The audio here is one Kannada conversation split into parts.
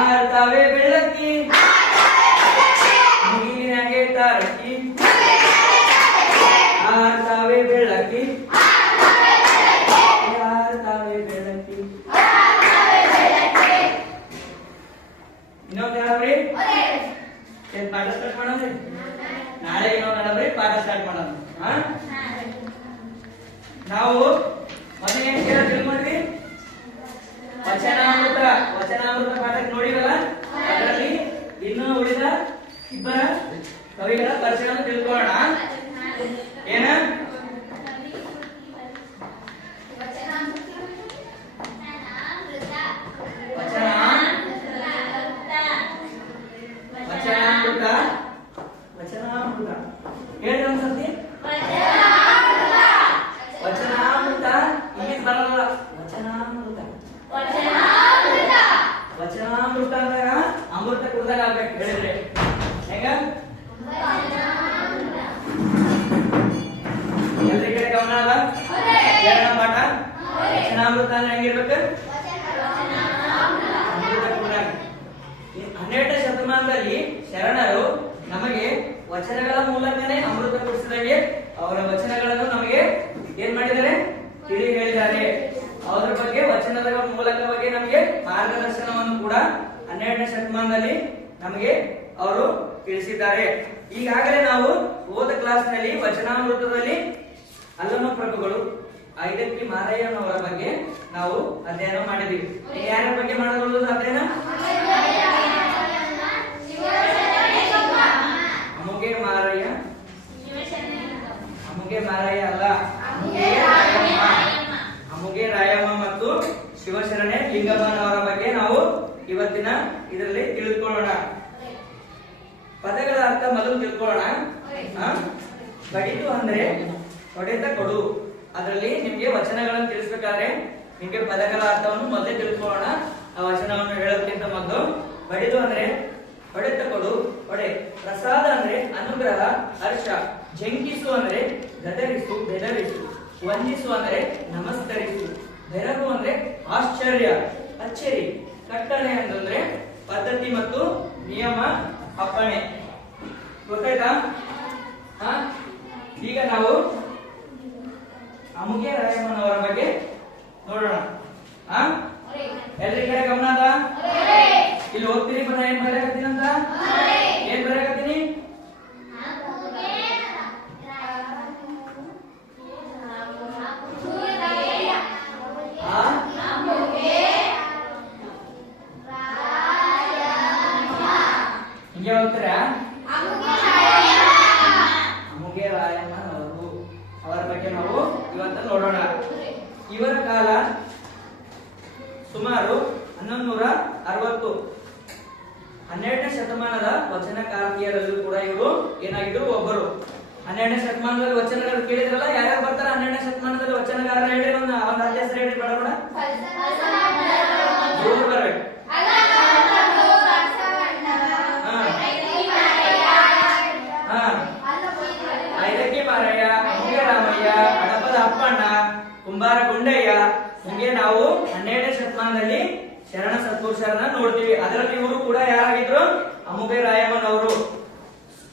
ಆರ್ತಾವೆ ಬೆಳಕಿ ಮುಗಿಲಿನಾಗೆ ತಾರಕಿ ಆರ್ತಾವೆ ಬೆಳಕಿ ಆರ್ತಾವೆ ಬೆಳಕಿ ಇನ್ನೊಂದು ಹೇಳಬ್ರಿ ಪಾಠ ಸ್ಟಾರ್ಟ್ ಮಾಡೋದ್ರಿ ನಾಳೆ ಇನ್ನೊಂದು ಹೇಳಬ್ರಿ ಪಾಠ ಸ್ಟಾರ್ಟ್ ಮಾಡೋದು ನಾವು ಮೊನ್ನೆ ಏನ್ ತಿಳ್ಕೊಂಡ್ವಿ ವಚನಾಮೃತ ಪಾಠಕ್ಕೆ ನೋಡಿವಲ್ಲ ಅದರಲ್ಲಿ ಇನ್ನು ಉಳಿದ ಇಬ್ಬರ ಕವಿಗಳ ಪರಿಚಯವನ್ನು ತಿಳ್ಕೊಳ್ಳೋಣ ಏನ ವಚನಾಮೃತ ಹೇಳಿ ಒಂದ್ಸತಿ ವಚನಾಮೃತ ಇಂಗ್ಲಿಷ್ ಬರಲ್ಲ ವಚನಾಮೃತ ಅಂದಾಗ ಅಮೃತ ಕುಡ್ದಾಗ ಆಗ್ಬೇಕು ಹೇಳಿದ್ರೆ ಹೆಂಗ ಎಲ್ರಿ ಕಡೆ ಗಮನ ಅದ ಎರಡನೇ ಪಾಠ ವಚನಾಮೃತ ಅಂದ್ರೆ ಹೆಂಗಿರ್ಬೇಕು ಅಮೃತ ಕುಡ್ದಾಗ 12ನೇ ಶತಮಾನದಲ್ಲಿ ಶರಣರು ನಮಗೆ ವಚನಗಳ ಮೂಲಕನೇ ಅಮೃತ ಕುಡಿಸಿದಂಗೆ ಅವರ ವಚನಗಳನ್ನು ನಮಗೆ ಏನ್ ಮಾಡಿದ್ದಾರೆ ತಿಳಿ ಹೇಳಿದ್ದಾರೆ ಅವರ ಬಗ್ಗೆ ವಚನದ ಮೂಲಕ ಬಗ್ಗೆ ನಮಗೆ ಮಾರ್ಗದರ್ಶನವನ್ನು ಕೂಡ 12ನೇ ಶತಮಾನದಲ್ಲಿ ನಮಗೆ ಅವರು ತಿಳಿಸಿದ್ದಾರೆ. ಈಗಾಗಲೇ ನಾವು ಹೋದ ಕ್ಲಾಸ್ನಲ್ಲಿ ವಚನಾಮೃತದಲ್ಲಿ ಅಲ್ಲಮ ಪ್ರಭುಗಳು ಐದಕ್ಕಿ ಮಾರಯ್ಯನವರ ಬಗ್ಗೆ ನಾವು ಅಧ್ಯಯನ ಮಾಡಿದ್ವಿ. ಯಾರ ಬಗ್ಗೆ ಮಾಡಬಹುದು ಅಧ್ಯಯನ? ಅಮುಗೆ ಮಾರಯ್ಯ ಅಲ್ಲ, ಅಮುಗೆ ರಾಯಮ್ಮ ಮತ್ತು ಶಿವಶರಣೆ ಲಿಂಗಮ್ಮನವರ ಬಗ್ಗೆ ನಾವು ಇವತ್ತಿನ ಇದರಲ್ಲಿ ತಿಳಿದುಕೊಳ್ಳೋಣ. ಪದಗಳ ಅರ್ಥ ಮೊದಲು ತಿಳ್ಕೊಳ್ಳೋಣ. ಬಡಿದು ಅಂದ್ರೆ ಹೊಡೆತ ಕೊಡು. ಅದರಲ್ಲಿ ನಿಮ್ಗೆ ವಚನಗಳನ್ನು ತಿಳಿಸಬೇಕಾದ್ರೆ ನಿಮ್ಗೆ ಪದಗಳ ಅರ್ಥವನ್ನು ಮೊದಲೇ ತಿಳ್ಕೊಳ್ಳೋಣ. ಆ ವಚನವನ್ನು ಹೇಳೋದಕ್ಕಿಂತ ಮೊದಲು ಬಡಿದು ಅಂದ್ರೆ ಹೊಡೆತ ಕೊಡು, ಹೊಡೆ. ಪ್ರಸಾದ ಅಂದ್ರೆ ಅನುಗ್ರಹ, ಹರ್ಷ. ಜಂಕಿಸು ಅಂದ್ರೆ ಗದರಿಸು, ಬೆದರಿಸು. ವಂದಿಸು ಅಂದ್ರೆ ನಮಸ್ಕರಿಸು. ಬೆರಗು ಅಂದ್ರೆ ಆಶ್ಚರ್ಯ, ಅಚ್ಚರಿ. ಕಟ್ಟಣೆ ಅಂತಂದ್ರೆ ಪದ್ಧತಿ ಮತ್ತು ನಿಯಮ, ಅಪ್ಪಣೆ. ಗೊತ್ತಾಯ್ತಾ? ಈಗ ನಾವು ಅಮುಗೆ ರಾಯಮ್ಮನವರ ಬಗ್ಗೆ ನೋಡೋಣ. ಎಲ್ರಿ ಕಡೆ ಗಮನ ಅದ? ಇಲ್ಲಿ ಓದ್ತೀನಿ ಬರ ಏನ್ ಬರೆಯಕತ್ತೀನಿ ಅಂತ? ಏನ್ ಬರೆಯಕತ್ತೀನಿ? ಹಿಂಗೆ ಹೋಗ್ತೀರಾ? ಅಮುಗೆ ರಾಯಮ್ಮನವರು ಅವರ ಬಗ್ಗೆ ನಾವು ಇವತ್ತು ನೋಡೋಣ. ಇವರ ಕಾಲ ಸುಮಾರು 1160. 12ನೇ ಶತಮಾನದ ವಚನಕಾರ್ತಿಯರಲ್ಲೂ ಕೂಡ ಇವರು ಏನಾಗಿದ್ರು ಒಬ್ಬರು. 12ನೇ ಶತಮಾನದಲ್ಲಿ ವಚನಗಳು ಕೇಳಿದ್ರಲ್ಲ, ಯಾರ್ಯಾರು ಬರ್ತಾರ 12ನೇ ಶತಮಾನದಲ್ಲಿ ವಚನಗಾರರ ಹೇಳಿ ಒಂದು ಹತ್ತು ಹೆಸರು ಹೇಳಿ ಬೇಡ ಬೇಡ ಬರ್ಬೇಕು. ಐದಕ್ಕಿ ಮಾರಯ್ಯ, ಅಮುಗೆ ರಾಮಯ್ಯ, ಹಡಪದ ಅಪ್ಪಣ್ಣ, ಕುಂಬಾರ ಗುಂಡಯ್ಯ. ಹಿಂಗೆ ನಾವು 12ನೇ ಶತಮಾನದಲ್ಲಿ ಶರಣ ಸತ್ಪುರುಷರನ್ನ ನೋಡ್ತೀವಿ. ಅದರಲ್ಲಿ ಇವರು ಕೂಡ ಯಾರಾಗಿದ್ರು? ಅಮುಗೆ ರಾಯಮ್ಮನವರು.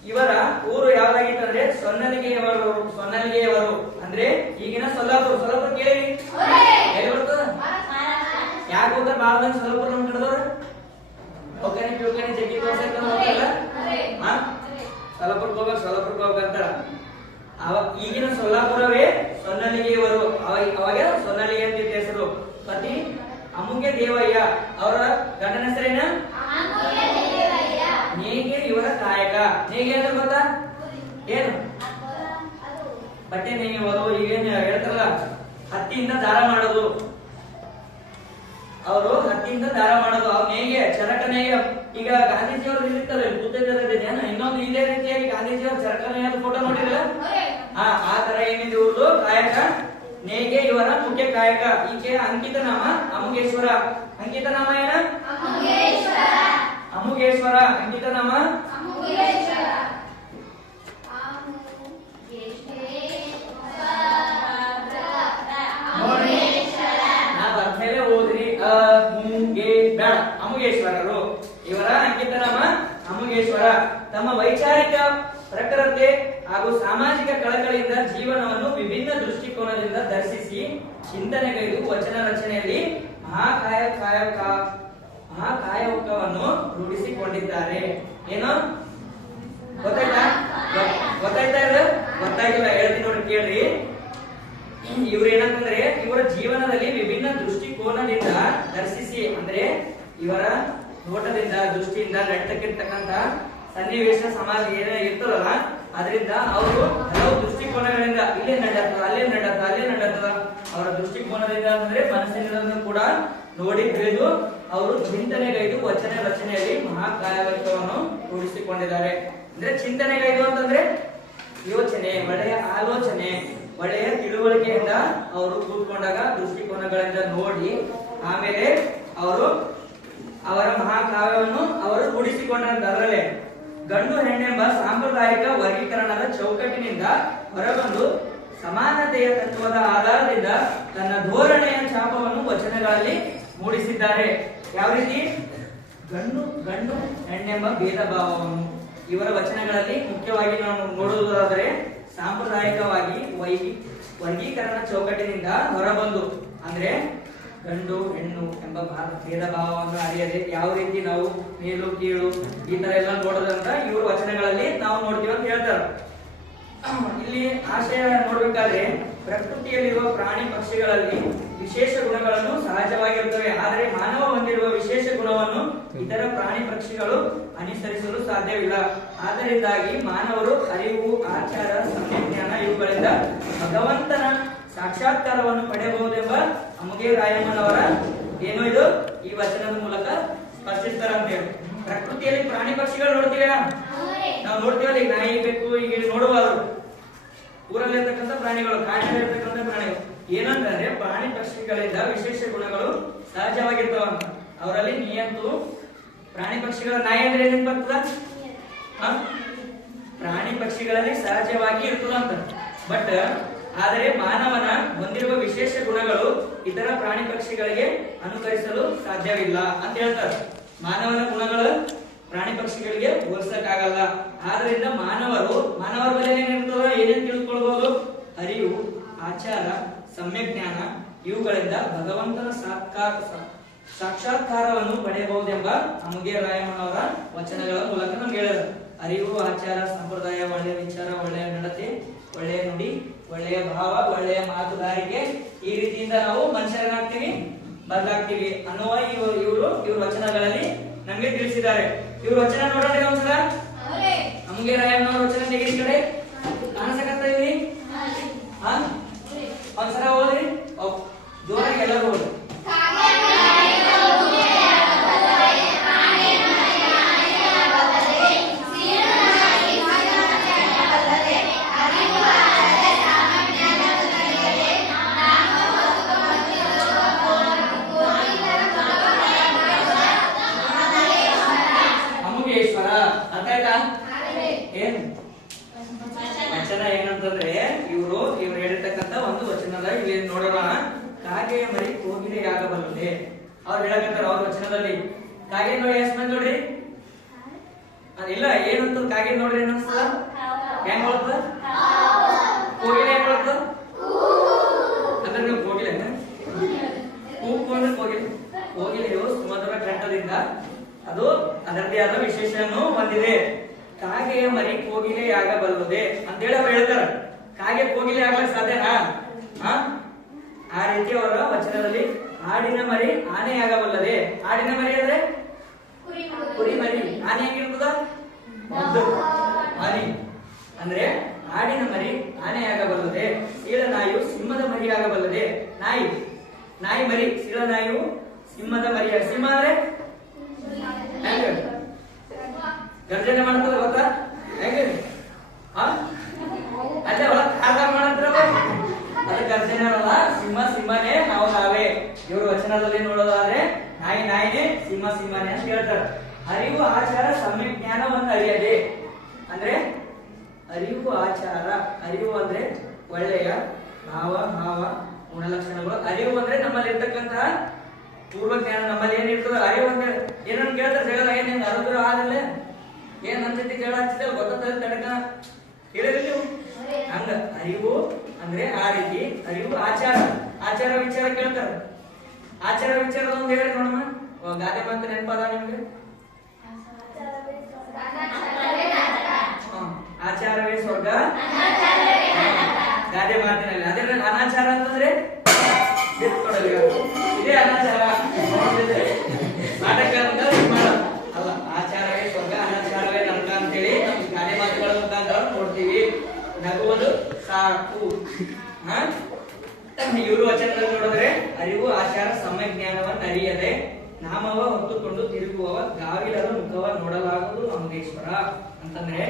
ಇವರ ಊರು ಯಾವ್ದಾಗಿತ್ತು ಅಂದ್ರೆ ಸೊನ್ನಲಿಗೆಯವರು ಅಂದ್ರೆ ಈಗಿನ ಸೊಲ್ಲಾಪುರ ಕೇಳಿ ಎಲ್ಲಿ ಬರ್ತದ? ಯಾಕೆ ಹೋಗ್ತಾರ ಬಾಳ ಮಂದಿ ಸೊಲ್ಲಾಪುರ ನಮ್ ಕಡದವ್ರು? ಒಕ್ಕನಿ ಪಿವ್ಕನಿ ಜಗ್ಗಿ ತೋರ್ಸಲ್ಲ ಸೊಲ್ಲಾಪುರಕ್ಕೆ ಹೋಗ್ಬೇಕಂತಾರ. ಈಗಿನ ಸೊಲ್ಲಾಪುರವೇ ಸೊನ್ನಲಿಗೆಯವರು. ಅವಾಗ ಸೊನ್ನಲಿಗೆ ಅಂತ ಹೆಸರು. ಪತಿ ಅಮುಗೆ ದೇವಯ್ಯ. ಅವರ ಗಂಡನ ಹೆಸರೇನ? ನೇಗೆ ಇವರ ಕಾಯಕ. ನೇಗೆ ಅಂದ್ರೆ ಗೊತ್ತಾ ಏನು? ಬಟ್ಟೆ ನೇಯುವುದು. ಈಗೇನು ಹೇಳ್ತಾರಲ್ಲ ಹತ್ತಿಯಿಂದ ದಾರ ಮಾಡೋದು. ಅವರು ಹತ್ತಿಯಿಂದ ದಾರ ಮಾಡೋದು. ಅವ್ರ ನೇಗೆ ಚರಕ ನೇಗೆ. ಈಗ ಗಾಂಧೀಜಿಯವರು ಇರ್ತಾರೆ ಕೂತಿದ್ದೇನೆ. ಇನ್ನೊಂದು ಇದೇ ರೀತಿಯಾಗಿ ಗಾಂಧೀಜಿಯವರು ಚರಕ ನೇಯದ ಫೋಟೋ ನೋಡಿರಲ್ಲ? ಆ ತರ ಏನಿದೆ ಇವ್ರದ್ದು ಕಾಯಕ. ನೇಗೆ ಇವರ ಮುಖ್ಯ ಕಾಯಕ. ಈಕೆ ಅಂಕಿತ ನಾಮ ಅಮುಗೇಶ್ವರ. ಅಂಕಿತ ನಾಮ ಏನ? ಅಮುಗೇಶ್ವರ. ಅಂಕಿತ ನಾಮ ನಾ ಬಂದ್ಮೇಲೆ ಓದ್ರಿ. ಅಮುಗೇಶ್ವರರು. ಇವರ ಅಂಕಿತ ನಾಮ ಅಮುಗೇಶ್ವರ. ತಮ್ಮ ವೈಚಾರಿಕ ಪ್ರಖರತೆ ಹಾಗೂ ಸಾಮಾಜಿಕ ಕಳಕಳಿಯಿಂದ ಜೀವನವನ್ನು ವಿಭಿನ್ನ ದೃಷ್ಟಿಕೋನದಿಂದ ದರ್ಶಿಸಿ ಚಿಂತನೆಗೈದು ವಚನ ರಚನೆಯಲ್ಲಿ ಮಹಾಕಾಯಕವನ್ನು ರೂಢಿಸಿಕೊಂಡಿದ್ದಾರೆ. ಏನು ಗೊತ್ತಾಯ್ತಾ? ಗೊತ್ತಾಯ್ತಾ ಇದು? ಗೊತ್ತಾಗಿಲ್ಲ, ಹೇಳ್ತೀನಿ ನೋಡಿ ಕೇಳ್ರಿ. ಇವ್ರು ಏನಂತಂದ್ರೆ ಇವರ ಜೀವನದಲ್ಲಿ ವಿಭಿನ್ನ ದೃಷ್ಟಿಕೋನದಿಂದ ದರ್ಶಿಸಿ, ಅಂದ್ರೆ ಇವರ ನೋಟದಿಂದ ದೃಷ್ಟಿಯಿಂದ ನಡತಕ್ಕಿರ್ತಕ್ಕಂತ ಸನ್ನಿವೇಶ ಸಮಾಜ ಏನೇ ಇರ್ತದಲ್ಲ ಅದರಿಂದ ಅವರು ಹಲವು ದೃಷ್ಟಿಕೋನಗಳಿಂದ ಇಲ್ಲೇ ನಡತದ ಅಲ್ಲೇ ನಡತದ ಅವರ ದೃಷ್ಟಿಕೋನದಿಂದ ಅಂದ್ರೆ ಮನಸ್ಸಿನಿಂದ ಕೂಡ ನೋಡಿ ತಿಳಿದು ಅವರು ಚಿಂತನೆಗೈದು ವಚನ ರಚನೆಯಲ್ಲಿ ಮಹಾಕಾಯವನ್ನು ರೂಢಿಸಿಕೊಂಡಿದ್ದಾರೆ. ಅಂದ್ರೆ ಚಿಂತನೆಗೈದು ಅಂತಂದ್ರೆ ಯೋಚನೆ, ಒಳ್ಳೆಯ ಆಲೋಚನೆ, ಒಳ್ಳೆಯ ತಿಳುವಳಿಕೆಯಿಂದ ಅವರು ಕೂತ್ಕೊಂಡಾಗ ದೃಷ್ಟಿಕೋನಗಳಿಂದ ನೋಡಿ ಆಮೇಲೆ ಅವರು ಅವರ ಮಹಾಕಾವ್ಯವನ್ನು ಅವರು ರೂಢಿಸಿಕೊಂಡಂತ ಅದರಲ್ಲೇ ಗಂಡು ಹೆಣ್ಣೆಂಬ ಸಾಂಪ್ರದಾಯಿಕ ವರ್ಗೀಕರಣದ ಚೌಕಟ್ಟಿನಿಂದ ಹೊರಬಂದು ಸಮಾನತೆಯ ತತ್ವದ ಆಧಾರದಿಂದ ತನ್ನ ಧೋರಣೆಯ ಛಾಪವನ್ನು ವಚನಗಳಲ್ಲಿ ಮೂಡಿಸಿದ್ದಾರೆ. ಯಾವ ರೀತಿ? ಗಂಡು ಹೆಣ್ಣೆಂಬ ಭೇದ ಭಾವವನ್ನು ಇವರ ವಚನಗಳಲ್ಲಿ ಮುಖ್ಯವಾಗಿ ನಾವು ನೋಡುವುದಾದರೆ ಸಾಂಪ್ರದಾಯಿಕವಾಗಿ ವರ್ಗೀಕರಣ ಚೌಕಟ್ಟಿನಿಂದ ಹೊರಬಂದು, ಅಂದ್ರೆ ಗಂಡು ಹೆಣ್ಣು ಎಂಬ ಭೇದ ಭಾವವನ್ನು ಅರಿಯದೆ ಯಾವ ರೀತಿ ನಾವು ಮೇಲು ಕೀಳು ಈ ತರ ಎಲ್ಲ ನೋಡೋದಂತ ಇವರು ವಚನಗಳಲ್ಲಿ ನಾವು ನೋಡ್ತೀವಿ ಅಂತ ಹೇಳ್ತಾರೆ. ಇಲ್ಲಿ ಆಶಯ ನೋಡ್ಬೇಕಾದ್ರೆ ಪ್ರಕೃತಿಯಲ್ಲಿರುವ ಪ್ರಾಣಿ ಪಕ್ಷಿಗಳಲ್ಲಿ ವಿಶೇಷ ಗುಣಗಳನ್ನು ಸಹಜವಾಗಿರುತ್ತವೆ, ಆದರೆ ಮಾನವ ಹೊಂದಿರುವ ವಿಶೇಷ ಗುಣವನ್ನು ಇತರ ಪ್ರಾಣಿ ಪಕ್ಷಿಗಳು ಅನುಸರಿಸಲು ಸಾಧ್ಯವಿಲ್ಲ. ಆದ್ದರಿಂದಾಗಿ ಮಾನವರು ಅರಿವು, ಆಚಾರ, ಸಂಜ್ಞಾನ ಇವುಗಳಿಂದ ಭಗವಂತನ ಸಾಕ್ಷಾತ್ಕಾರವನ್ನು ಪಡೆಯಬಹುದೆಂಬ ಅಮುಗೆ ರಾಯಮ್ಮನವರ ಏನು ಇದು ಈ ವಚನದ ಮೂಲಕ ಸ್ಪರ್ಶಿಸ್ತಾರ ಅಂತ ಹೇಳಿ. ಪ್ರಕೃತಿಯಲ್ಲಿ ಪ್ರಾಣಿ ಪಕ್ಷಿಗಳು ನೋಡ್ತೀವಿ, ನಾವು ನೋಡ್ತೀವಲ್ಲ, ಈಗ ನಾಯಿ, ಬೆಕ್ಕು, ಈಗ ನೋಡುವುದು ಊರಲ್ಲಿ ಇರ್ತಕ್ಕಂಥ ಪ್ರಾಣಿಗಳು, ಕಾಡಿನಲ್ಲಿ ಇರ್ತಕ್ಕಂಥ ಪ್ರಾಣಿಗಳು. ಏನಂತಂದ್ರೆ ಪ್ರಾಣಿ ಪಕ್ಷಿಗಳಿಂದ ವಿಶೇಷ ಗುಣಗಳು ಸಹಜವಾಗಿರ್ತಾವಂತ. ಅವರಲ್ಲಿ ನಿಯಂತು ಪ್ರಾಣಿ ಪಕ್ಷಿಗಳ ನಾಯಿ ಅಂದ್ರೆ ಏನೇನ್ ಬರ್ತದ? ಪ್ರಾಣಿ ಪಕ್ಷಿಗಳಲ್ಲಿ ಸಹಜವಾಗಿ ಇರ್ತದಂತ. ಬಟ್ ಆದರೆ ಮಾನವನ ಹೊಂದಿರುವ ವಿಶೇಷ ಗುಣಗಳು ಇತರ ಪ್ರಾಣಿ ಪಕ್ಷಿಗಳಿಗೆ ಅನುಕರಿಸಲು ಸಾಧ್ಯವಿಲ್ಲ ಅಂತ ಹೇಳ್ತಾರೆ. ಮಾನವನ ಗುಣಗಳು ಪ್ರಾಣಿ ಪಕ್ಷಿಗಳಿಗೆ ಹೋಲಿಸಕ್ಕಾಗಲ್ಲ. ಆದ್ರಿಂದ ಮಾನವರ ಮೇಲೆ ಏನಿರ್ತದ, ಏನೇನ್ ತಿಳ್ಕೊಳ್ಬಹುದು? ಅರಿವು, ಆಚಾರ, ಸಮ್ಯಕ್ ಜ್ಞಾನ ಇವುಗಳಿಂದ ಭಗವಂತನ ಸಾಕ್ಷಾತ್ಕಾರವನ್ನು ಪಡೆಯಬಹುದೆಂಬ ಅಮುಗೆ ರಾಯಮ್ಮನವರ ವಚನಗಳ ಮೂಲಕ ನಮ್ಗೆ ಹೇಳಿದ್ರು. ಅರಿವು, ಆಚಾರ, ಸಂಪ್ರದಾಯ, ಒಳ್ಳೆಯ ವಿಚಾರ, ಒಳ್ಳೆಯ ನಡತೆ, ಒಳ್ಳೆಯ ನುಡಿ, ಒಳ್ಳೆಯ ಭಾವ, ಒಳ್ಳೆಯ ಮಾತುಗಾರಿಕೆ, ಈ ರೀತಿಯಿಂದ ನಾವು ಮನುಷ್ಯರಾಗ್ತೀವಿ, ಬದಲಾಗ್ತೀವಿ ಅನ್ನುವ ಇವ್ರ ವಚನಗಳಲ್ಲಿ ನಮ್ಗೆ ತಿಳಿಸಿದ್ದಾರೆ. ಇವ್ರ ವಚನ ನೋಡೋಣ ಒಂದ್ಸಲ. ಅಮುಗೆ ರಾಯಮ್ಮನವರ ವಚನ ತೆಗೆದ ಕಡೆ ಕಾಣಿಸಕತ್ತ ಇವ್ರಿ ಒಂದ್ಸಲ ಓದ್ರಿ, ಜೋರಾಗಿ ಎಲ್ಲರೂ ಓದ್ರಿ. ವಚನ ಏನಂತಂದ್ರೆ ಇವ್ರು ಹೇಳಿರ್ತಕ್ಕಂತ ಒಂದು ವಚನದ ಇಲ್ಲಿ ನೋಡೋಣ. ಕಾಗೆಯ ಮರಿ ಕೋಗಿಲೆಯಾಗಬಲ್ಲದೆ ಅವ್ರು ಹೇಳಕತ್ತಾರ ಅವ್ರ ವಚನದಲ್ಲಿ. ಕಾಗೆ ನೋಡಿ ಎಷ್ಟು ಮಂದಿ ನೋಡ್ರಿ, ಅದಿಲ್ಲ ಏನಂತ ಕಾಗೆ ನೋಡ್ರಿ ಅನ್ಸ್ತದ? ಹೆಂಗ್ ಹೊಳತ? ಕೋಗಿಲೆ ಹೆಂಗ್ ಹೊಳತ? ಅಂದ್ರೆ ನೀವು ಕೋಗಿಲೆ ಕೂಗ್ಕೊಂಡು ಕೋಗಿಲೆಯು ಸುಮಧುರ ಕಂಠದಿಂದ ಅದು ಅದರದೇ ಆದ ವಿಶೇಷವನ್ನು ಹೊಂದಿದೆ. ಕಾಗೆಯ ಮರಿ ಕೋಗಿಲೆಯಾಗಬಲ್ಲದೆ ಅಂತೇಳಿ ಅವ್ರು ಹೇಳ್ತಾರ. ಕಾಗೆ ಕೋಗಿಲೆ ಆಗ್ಲಕ್ ಸಾಧ್ಯನಾ? ಆ ರೀತಿ ಅವರ ವಚನದಲ್ಲಿ ಆಡಿನ ಮರಿ ಆನೆಯಾಗಬಲ್ಲದೆ. ಆಡಿನ ಮರಿ ಅಂದ್ರೆ ಕುರಿ ಮರಿ, ಆನೆ ಹೆಂಗಿರ್ತದ? ಆನೆ ಅಂದ್ರೆ ಆಡಿನ ಮರಿ ಆನೆಯಾಗಬಲ್ಲದೆ. ಸೀಳನಾಯು ಸಿಂಹದ ಮರಿ ಆಗಬಲ್ಲದೆ. ನಾಯಿ ಮರಿ, ಸೀಳನಾಯು ಸಿಂಹದ ಮರಿ. ಸಿಂಹ ಅಂದ್ರೆ ಗರ್ಜನೆ ಮಾಡ್ತದ ಗೊತ್ತಾ? ಹೇಗೆ ಅಲ್ಲೇ ಒಳಗ ಮಾಡತ್ರ ಅದು ಗರ್ಜನೆ ಅಲ್ಲ, ಸಿಂಹನೇ ನಾವು ನಾವೇ. ಇವರು ವಚನದಲ್ಲಿ ನೋಡೋದಾದ್ರೆ ನಾಯಿನೇ, ಸಿಂಹನೇ ಅಂತ ಹೇಳ್ತಾರೆ. ಅರಿವು, ಆಚಾರ, ಸಮ್ಯಕ್ ಜ್ಞಾನವನ್ನು ಅರಿಯದೆ. ಅಂದ್ರೆ ಅರಿವು, ಆಚಾರ, ಅರಿವು ಅಂದ್ರೆ ಒಳ್ಳೆಯ ಭಾವ ಗುಣಲಕ್ಷಣಗಳು. ಅರಿವು ಅಂದ್ರೆ ನಮ್ಮಲ್ಲಿ ಇರ್ತಕ್ಕಂತಹ ಪೂರ್ವ ಜ್ಞಾನ ನಮ್ಮಲ್ಲಿ ಏನಿರ್ತದ ಅರಿವು ಅಂತ ಏನನ್ನ ಕೇಳ್ತಾರೆ ಜಗಳ ಏನ್ ಹೆಂಗ ಅರುದ್ರ ಆದಿಲ್ಲ ಏನ್ ಅನ್ಸತಿ ಜಗಳ ಹಚ್ಚಿದ್ರೆ ಗೊತ್ತಾಗ್ತದೆ ತಡಕ ಕೇಳಿದ್ರಿ ನೀವು ಹಂಗ ಅರಿವು ಅಂದ್ರೆ ಆ ರೀತಿ ಅರಿವು ಆಚಾರ ಆಚಾರ ವಿಚಾರ ಕೇಳ್ತಾರ ಆಚಾರ ವಿಚಾರ ಒಂದು ಹೇಳಿ ನೋಡಮ್ಮ ಗಾದೆ ಮಾತು ನೆನಪದ ನಿಮ್ಗೆ ಆಚಾರವೇ ಸ್ವರ್ಗ ಗಾದೆ ಮಾತಿನಲ್ಲಿ ಅದೇ ಅನಾಚಾರ ಅಂತಂದ್ರೆ ಇದೇ ಅನಾಚಾರ ನಾಟಕ ಅಲ್ಲ ಆಚಾರವೇ ಸ್ವರ್ಗ ಅನಾಚಾರವೇ ನರಕ ಅಂತೇಳಿ ನಮ್ಗೆ ಗಾದೆ ಮಾತುಗಳ ಮುಖಾಂತರ ನೋಡ್ತೀವಿ ನಗುವುದು ಸಾಕು ಇವರು ವಚನದಲ್ಲಿ ನೋಡಿದ್ರೆ ಅರಿವು ಆಚಾರ ಸಮ್ಯಕ್ ಜ್ಞಾನವನ್ನ ಅರಿಯದೆ ನಾಮವ ಹೊತ್ತುಕೊಂಡು ತಿರುಗುವವ ಗಾವಿಲರ ಮುಖವ ನೋಡಲಾಗುವುದು ಅಂಬೇಶ್ವರ ಅಂತಂದ್ರೆ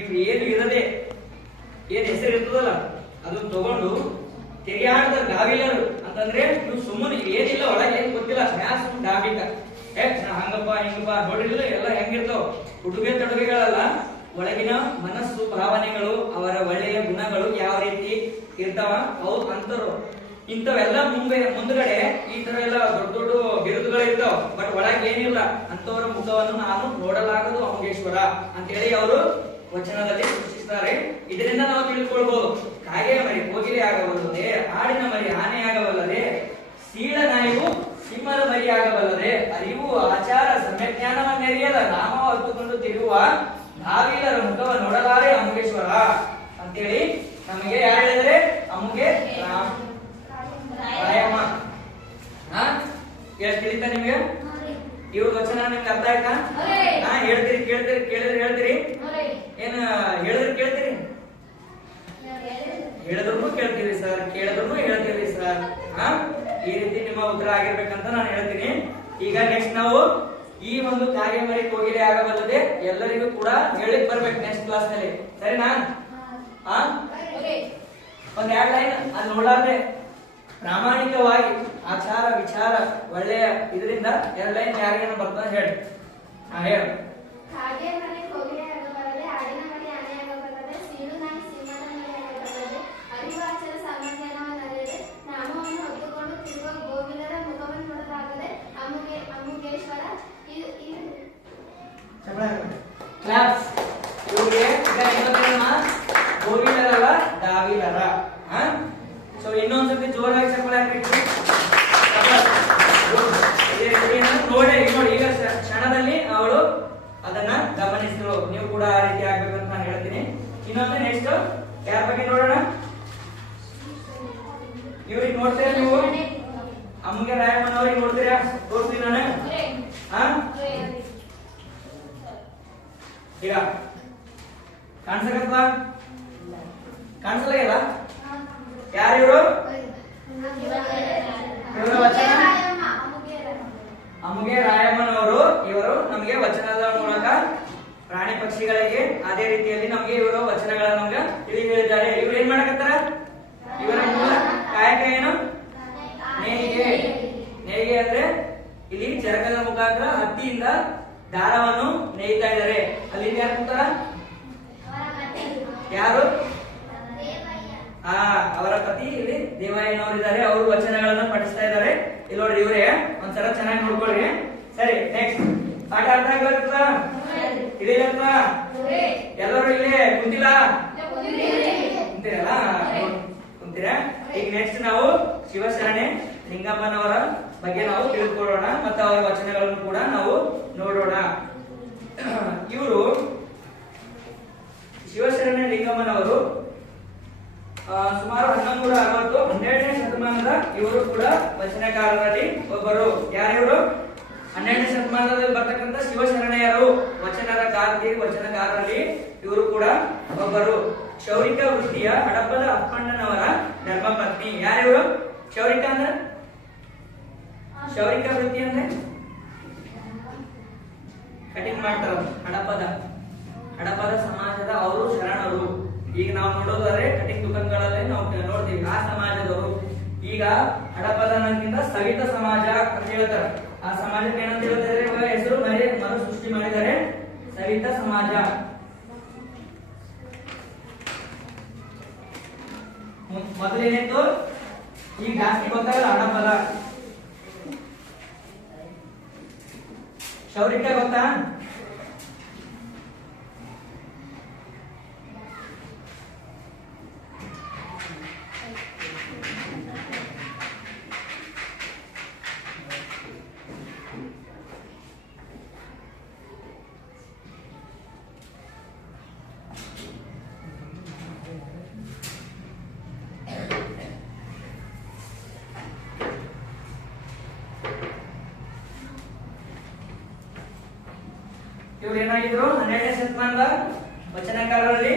ಇವು ಏನು ಇರದೆ ಏನ್ ಹೆಸರು ಇರ್ತದಲ್ಲ ಅದನ್ನ ತಗೊಂಡು ತಿರುಗಾಡ್ತಾರ ಗಾವಿಲರು ಅಂತಂದ್ರೆ ಇವು ಸುಮ್ಮನೆ ಏನಿಲ್ಲ ಒಳಗೆ ಏನ್ ಗೊತ್ತಿಲ್ಲ ಸುಮ್ಮನೆ ಡಾಬಿಕ ಹಂಗಪ್ಪ ಹಿಂಗಪ್ಪ ನೋಡಿಲ್ಲ ಎಲ್ಲ ಹೆಂಗಿರ್ತಾವ ಉಡುಗೆ ತೊಡುಗೆಗಳಲ್ಲ ಒಳಗಿನ ಮನಸ್ಸು ಭಾವನೆಗಳು ಅವರ ಒಳ್ಳೆಯ ಗುಣಗಳು ಯಾವ ರೀತಿ ಇರ್ತಾವ ಅವು ಅಂತರು ಇಂಥವೆಲ್ಲ ಮುಂದ್ಗಡೆ ಈ ತರ ಎಲ್ಲ ದೊಡ್ಡ ದೊಡ್ಡ ಬಿರುದುಗಳು ಇರ್ತಾವ ಬಟ್ ಒಳಗೆ ಏನಿಲ್ಲ ಅಂತವರ ಮುಖವನ್ನು ನಾನು ನೋಡಲಾಗದು ಅಮುಗೇಶ್ವರ ಅಂತ ಹೇಳಿ ಅವರು ವಚನದಲ್ಲಿ ಸೂಚಿಸ್ತಾರೆ ಇದರಿಂದ ನಾವು ತಿಳ್ಕೊಳ್ಬಹುದು ಕಾಗೆಯ ಮರಿ ಕೋಗಿಲೆ ಆಗಬಲ್ಲದೆ ಆಡಿನ ಮರಿ ಆನೆ ಆಗಬಲ್ಲದೆ ಸೀಳ ನಾಯಿವು ಸಿಂಹದ ಮರಿ ಆಗಬಲ್ಲದೆ ಅರಿವು ಆಚಾರ ಸಮ್ಯಜ್ಞಾನವನ್ನೆರಿಯದ ನಾಮ ಹೊತ್ತುಕೊಂಡು ತಿರುಗುವ ಗಾವಿಲರ ಮುಖವ ನೋಡಲಾರೆ ಅಮುಗೇಶ್ವರ ಅಂತೇಳಿ ನಮಗೆ ಯಾರು ಹೇಳಿದರೆ ಅಮುಗೆ ರಾಯಮ್ಮ ಎಷ್ಟು ತಿಳಿತಾ ನಿಮ್ಗೆ ಇವ್ರ ವಚನ ನಿಮ್ಗೆ ಅರ್ಥ ಆಯ್ತಾ ಹೇಳ್ತೀರಿ ಕೇಳ್ತೀರಿ ಕೇಳಿದ್ರೆ ಹೇಳ್ತೀರಿ ಏನ್ ಹೇಳಿದ್ರೆ ಕೇಳ್ತೀರಿ ಹೇಳಿದ್ರು ಕೇಳ್ತೀರಿ ಸರ್ ಕೇಳಿದ್ರು ಹೇಳ್ತೀರಿ ಸರ್ ಈ ರೀತಿ ನಿಮ್ಮ ಉತ್ತರ ಆಗಿರ್ಬೇಕಂತ ನಾನು ಹೇಳ್ತೀನಿ ಈಗ ನೆಕ್ಸ್ಟ್ ನಾವು ಈ ಒಂದು ಕಾರ್ಯ ಮರಿ ಕೋಗಿಲೆ ಆಗಬಲ್ಲದೆ ಎಲ್ಲರಿಗೂ ಕೂಡ ಹೇಳಿಕ್ ಬರ್ಬೇಕು ನೆಕ್ಸ್ಟ್ ಕ್ಲಾಸ್ ನಲ್ಲಿ ಸರಿನಾ ಒಂದ್ 2 ಲೈನ್ ಅಲ್ಲಿ ನೋಡಾರ್ದೆ ಪ್ರಾಮಾಣಿಕವಾಗಿ ಆಚಾರ ವಿಚಾರ ಒಳ್ಳೆಯ ಇದರಿಂದ 2 ಲೈನ್ ಯಾರಿಗೇನು ಬರ್ತದೆ ಹೇಳಿ ಹೇಳು ಕ್ಲಾಸ್ ಇವ್ರಿಗೆ ಗೋವಿಲರಲ್ಲ ದಾವಿಲರ ಸೊ ಇನ್ನೊಂದ್ಸತಿ ಜೋರಾಗಿ ಚಪ್ಪಳೆ ಹಾಕ್ಬೇಕು ನೋಡಿ ಈಗ ಕ್ಷಣದಲ್ಲಿ ಅವಳು ಅದನ್ನ ಗಮನಿಸಿದ್ರು ನೀವು ಕೂಡ ಆ ರೀತಿ ಆಗ್ಬೇಕು ಅಂತ ನಾನು ಹೇಳ್ತೀನಿ ಇನ್ನೊಂದು ನೆಕ್ಸ್ಟ್ ಯಾರ ಬಗ್ಗೆ ನೋಡೋಣ ಇವ್ರಿಗೆ ನೋಡ್ತೀರಾ ನೀವು ಅಮ್ಮಗೆ ರಾಯಮ್ಮನವ್ರಿಗೆ ನೋಡ್ತೀರಾ ತೋರಿಸ್ತೀನಿ ನಾನು ಈಗ ಕಾಣಿಸಕತ್ವಾ ಕಾಣಿಸಲ್ಲ ಯಾರು ಇವರು ಅಮ್ಮಗೆ ರಾಯಮ್ಮನವರು ಇವರು ನಮಗೆ ವಚನದ ಮೂಲಕ ಪ್ರಾಣಿ ಪಕ್ಷಿಗಳಿಗೆ ಅದೇ ರೀತಿಯಲ್ಲಿ ನಮಗೆ ಇವರು ವಚನಗಳನ್ನ ನಮ್ಗೆ ತಿಳಿ ಹೇಳಿದ್ದಾರೆ ಇವ್ರು ಏನ್ ಮಾಡಕತ್ತಾರ ಇವರ ಮೂಲ ಕಾಯಕ ಏನು ನೇಯ್ಗೆ ನೇಯ್ಗೆ ಅಂದ್ರೆ ಇಲ್ಲಿ ಚರಕದ ಮುಖಾಂತರ ಹತ್ತಿಯಿಂದ ದಾರವನ್ನು ನೇಯ್ತಾ ಇದ್ದಾರೆ ಅಲ್ಲಿ ಯಾರು ಕೂತಾರ ಯಾರು ಅವರ ಪತಿ ಇಲ್ಲಿ ದೇವಯ್ಯನವರಿದ್ದಾರೆ ಅವರು ವಚನಗಳನ್ನ ಪಠಿಸ್ತಾ ಇದ್ದಾರೆ ಇಲ್ಲಿ ನೋಡ್ರಿ ಇವರೇ ಒಂದ್ಸಲ ಚೆನ್ನಾಗಿ ನೋಡ್ಕೊಳ್ಳಿ ಸರಿ ನೆಕ್ಸ್ಟ್ ಪಾಠ ಅರ್ಥ ಆಗಿರುತ್ತಾ ತಿಳಿಯತ್ತ ಎಲ್ಲರೂ ಇಲ್ಲೇ ಕುಂತಿಲ್ಲ ಕುಂತಿರಲ್ಲ ಕುಂತೀರಾ ಈಗ ನೆಕ್ಸ್ಟ್ ನಾವು ಶಿವಶರಣೆ ಲಿಂಗಮ್ಮನವರ ಬಗ್ಗೆ ನಾವು ತಿಳಿದುಕೊಳ್ಳೋಣ ಮತ್ತು ಅವರ ವಚನಗಳನ್ನು ಕೂಡ ನಾವು ನೋಡೋಣ ಇವರು ಶಿವಶರಣ ಲಿಂಗಮ್ಮನವರು ಸುಮಾರು 1160 12ನೇ ಶತಮಾನದ ಇವರು ಕೂಡ ವಚನಕಾರರಲ್ಲಿ ಒಬ್ಬರು ಯಾರಿವರು 12ನೇ ಶತಮಾನದಲ್ಲಿ ಬರ್ತಕ್ಕಂಥ ಶಿವಶರಣೆಯರು ವಚನಕಾರರಲ್ಲಿ ಇವರು ಕೂಡ ಒಬ್ಬರು ಕ್ಷೌರಿಕ ವೃತ್ತಿಯ ಹಡಪದ ಅಪ್ಪಣ್ಣನವರ ಧರ್ಮಪತ್ನಿ ಯಾರಿವರು ಕ್ಷೌರಿಕ ಅಂದ್ರೆ ಕ್ಷೌರಿಕ ವೃತ್ತಿ ಅಂದ್ರೆ ಕಟಿಂಗ್ ಮಾಡ್ತಾರ ಹಡಪದ ಸಮಾಜದ ಅವರು ಶರಣರು ಈಗ ನಾವು ನೋಡೋದಾದ್ರೆ ಕಟಿಂಗ್ ದುಕಾನ್ಗಳಲ್ಲಿ ನಾವು ನೋಡ್ತೀವಿ ಆ ಸಮಾಜದವರು ಈಗ ಹಡಪದ ಅನ್ನೋಕ್ಕಿಂತ ಸವಿತ ಸಮಾಜ ಅಂತ ಹೇಳ್ತಾರೆ ಆ ಸಮಾಜಕ್ಕೆ ಏನಂತ ಹೇಳ್ತಾರೆ ಹೆಸರು ಮರು ಸೃಷ್ಟಿ ಮಾಡಿದ್ದಾರೆ ಸವಿತ ಸಮಾಜ ಮೊದಲೇನಿತ್ತು ಈಗ ಜಾಸ್ತಿ ಗೊತ್ತಾಗಲ್ಲ ಹಡಪದ ಕ್ಷೌರಿಕ ಗೊತ್ತಾ? ಇವರು ಏನಾಗಿದ್ರು 12ನೇ ಶತಮಾನದ ವಚನಕಾರರಲ್ಲಿ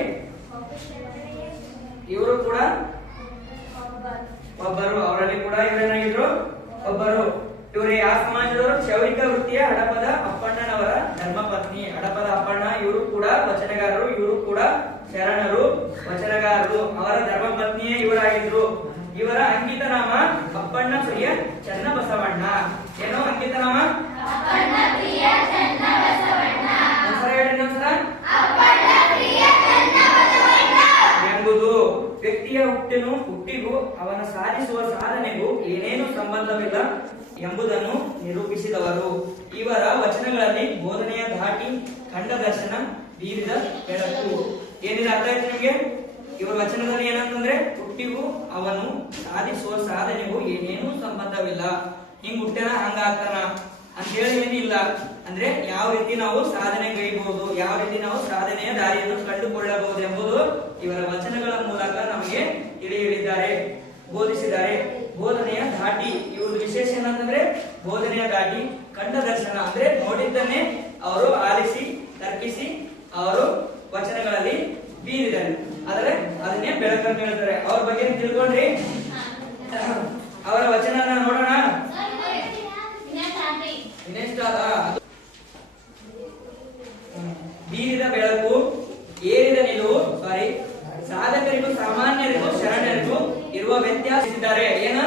ಇವರು ಕೂಡ ಒಬ್ಬರು. ಅವರಲ್ಲಿ ಕೂಡ ಇವರೇನಾಗಿದ್ರು ಒಬ್ಬರು. ಇವರು ಯಾವ ಸಮಾಜದವರು? ಕ್ಷೌರಿಕ ವೃತ್ತಿಯ ಹಡಪದ ಅಪ್ಪಣ್ಣನವರ ಧರ್ಮಪತ್ನಿ. ಹಡಪದ ಅಪ್ಪಣ್ಣ ಇವರು ಕೂಡ ವಚನಗಾರರು, ಇವರು ಕೂಡ ಶರಣರು, ವಚನಗಾರರು. ಅವರ ಧರ್ಮಪತ್ನಿಯೇ ಇವರಾಗಿದ್ರು. ಇವರ ಅಂಕಿತ ನಾಮ ಅಪ್ಪಣ್ಣ ಪ್ರಿಯ ಚನ್ನಬಸವಣ್ಣ. ಏನೋ ಅಂಕಿತ ನಾಮ? ಎಂಬುದು ವ್ಯಕ್ತಿಯ ಹುಟ್ಟಿಗೂ ಅವನ ಸಾಧಿಸುವ ಸಾಧನೆಗೂ ಏನೇನು ಸಂಬಂಧವಿಲ್ಲ ಎಂಬುದನ್ನು ನಿರೂಪಿಸಿದವರು. ಇವರ ವಚನಗಳಲ್ಲಿ ಬೋಧನೆಯ ಧಾಟಿ, ಖಂಡ ದರ್ಶನ, ಬೀರಿದ ಬೆಳಕು. ಏನಿದೆ ಅರ್ಥ ಆಯ್ತು ನಿಮಗೆ? ಇವರ ವಚನದಲ್ಲಿ ಏನಂತಂದ್ರೆ ಹುಟ್ಟಿಗೂ ಅವನು ಸಾಧಿಸುವ ಸಾಧನೆಗೂ ಏನೇನು ಸಂಬಂಧವಿಲ್ಲ, ಹಿಂಗ್ ಹುಟ್ಟಿನ ಹಂಗ ಆಗ್ತಾನ ಅಂತ ಹೇಳಿ ಏನಿಲ್ಲ. ಅಂದ್ರೆ ಯಾವ ರೀತಿ ನಾವು ಸಾಧನೆಗೈಬಹುದು, ಯಾವ ರೀತಿ ನಾವು ಸಾಧನೆಯ ದಾರಿಯನ್ನು ಕಂಡುಕೊಳ್ಳಬಹುದು ಎಂಬುದು ಇವರ ವಚನಗಳ ಮೂಲಕ ನಮಗೆ ಹೇಳಿದ್ದಾರೆ, ಬೋಧಿಸಿದ್ದಾರೆ. ಬೋಧನೆಯ ಧಾಟಿ, ಇವ್ರ ವಿಶೇಷ ಏನಂತಂದ್ರೆ ಬೋಧನೆಯ ಧಾಟಿ, ಖಂಡ ದರ್ಶನ ಅಂದ್ರೆ ನೋಡಿದ್ದನ್ನೇ ಅವರು ಆಲಿಸಿ ತರ್ಕಿಸಿ ಅವರು ವಚನಗಳಲ್ಲಿ ಬೀರಿದ್ದಾರೆ. ಆದ್ರೆ ಅದನ್ನೇ ಬೆಳಕನ್ನು ಹೇಳ್ತಾರೆ. ಅವ್ರ ಬಗ್ಗೆ ತಿಳ್ಕೊಂಡ್ರಿ? ಅವರ ವಚನ ನೋಡೋಣ. ಬೀರಿದ ಬೆಳಕು, ಏರಿದ ನಿಲುವು, ಸಾಧಕರಿಗೂ ಸಾಮಾನ್ಯರಿಗೂ ಶರಣರಿಗೂ ಇರುವ ವ್ಯತ್ಯಾಸಿಸಿದ್ದಾರೆ. ಏನು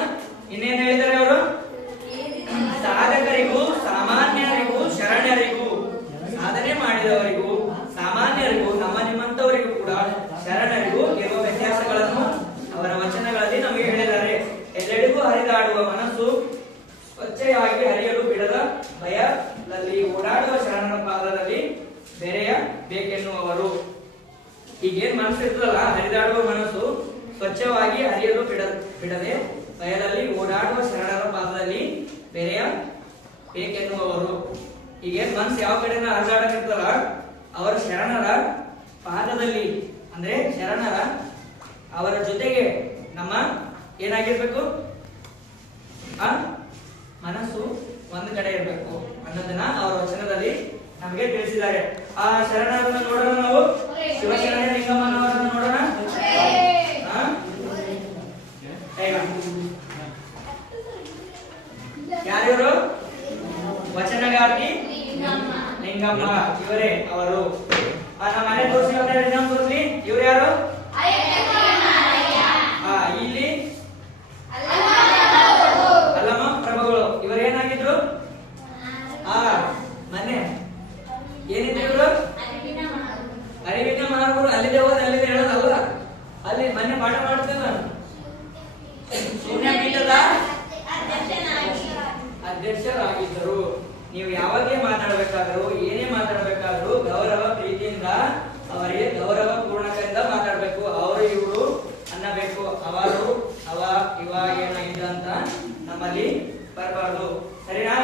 ಇನ್ನೇನು ಹೇಳಿದ್ದಾರೆ ಅವರು? ಸಾಧಕರಿಗೂ ಸಾಮಾನ್ಯರಿಗೂ ಶರಣರಿಗೂ, ಸಾಧನೆ ಮಾಡಿದವರಿಗೂ ಸಾಮಾನ್ಯರಿಗೂ ನಮ್ಮ ನಿಮ್ಮಂತವರಿಗೂ ಕೂಡ ಶರಣರಿಗೂ ಇರುವ ವ್ಯತ್ಯಾಸಗಳನ್ನು ಅವರ ವಚನಗಳಲ್ಲಿ ನಮಗೆ ಹೇಳಿದ್ದಾರೆ. ಎಲ್ಲೆಡೆಗೂ ಹರಿದಾಡುವ ಮನಸ್ಸು ಸ್ವಚ್ಛವಾಗಿ ಹರಿಯಲು ಬಿಡದ ಭಯದಲ್ಲಿ ಓಡಾಡುವ ಶರಣರ ಪಾದದಲ್ಲಿ ಬೆರೆಯ ಬೇಕೆನ್ನುವರು. ಈಗೇನ್ ಮನಸ್ಸು ಇರ್ತದಲ್ಲ, ಹರಿದಾಡುವ ಮನಸ್ಸು ಸ್ವಚ್ಛವಾಗಿ ಹರಿಯಲು ಬಿಡದೆ ಬಯಲಲ್ಲಿ ಓಡಾಡುವ ಶರಣರ ಪಾದದಲ್ಲಿ ಬೆರೆಯ ಬೇಕೆನ್ನುವರು. ಈಗೇನ್ ಮನಸ್ಸು ಯಾವ ಕಡೆನ ಹರಿದಾಡಕ್ಕಿರ್ತಲ್ಲ, ಅವರ ಶರಣರ ಪಾದದಲ್ಲಿ ಅಂದ್ರೆ ಶರಣರ ಅವರ ಜೊತೆಗೆ ನಮ್ಮ ಏನಾಗಿರ್ಬೇಕು? ಆ ಮನಸ್ಸು ಒಂದು ಕಡೆ ಇರಬೇಕು ಅನ್ನೋದನ್ನ ಅವರ ವಚನದಲ್ಲಿ ನಮಗೆ ತಿಳಿಸಿದ್ದಾರೆ. ಆ ಶರಣರನ್ನ ನೋಡೋಣ ನಾವು. ಶಿವಶರಣ ಲಿಂಗಮ್ಮನವರನ್ನ ನೋಡೋಣ. ಯಾರಿವರು? ವಚನಗಾರ್ತಿ ಲಿಂಗಮ್ಮ. ಇವರೇ ಅವರು. ನಮ್ಮ ಮನೆ ತೋರಿಸಿ ಇನ್ನೊಂದು ತೋರಿಸಿ. ಇವ್ರು ಯಾರು? ಇಲ್ಲಿ ಅಲ್ಲಮ್ಮ ಪ್ರಭುಗಳು. ಇವರೇನಾಗಿದ್ರು? ಮನೆ ಏನಿದ್ರು ಇವರು? ಅರಿವಿನ ಮಹಾಗುರು. ಅಲ್ಲಿದೆ ಹೋದ ಅಲ್ಲಿದೆ ಹೇಳೋದಲ್ಲ, ಅಲ್ಲಿ ಮೊನ್ನೆ ಪಾಠ ಮಾಡ್ತೇನೆ ನಾನು. ಪುಣ್ಯಪೀಠದ ಅಧ್ಯಕ್ಷರಾಗಿದ್ದರು. ನೀವು ಯಾವಾಗೇ ಮಾತಾಡಬೇಕಾದ್ರು, ಏನೇ ಮಾತಾಡಬೇಕಾದ್ರು ಗೌರವ ಪ್ರೀತಿಯಿಂದ ಅವರಿಗೆ ಗೌರವ ಪೂರ್ಣಕದಿಂದ ಮಾತಾಡ್ಬೇಕು. ಅವರು ಇವರು ಅನ್ನಬೇಕು. ಅವರು ಅವ ಇವ ಏನಾಗಿದೆ ಅಂತ ನಮ್ಮಲ್ಲಿ ಬರಬಾರ್ದು. ಸರಿನಾ?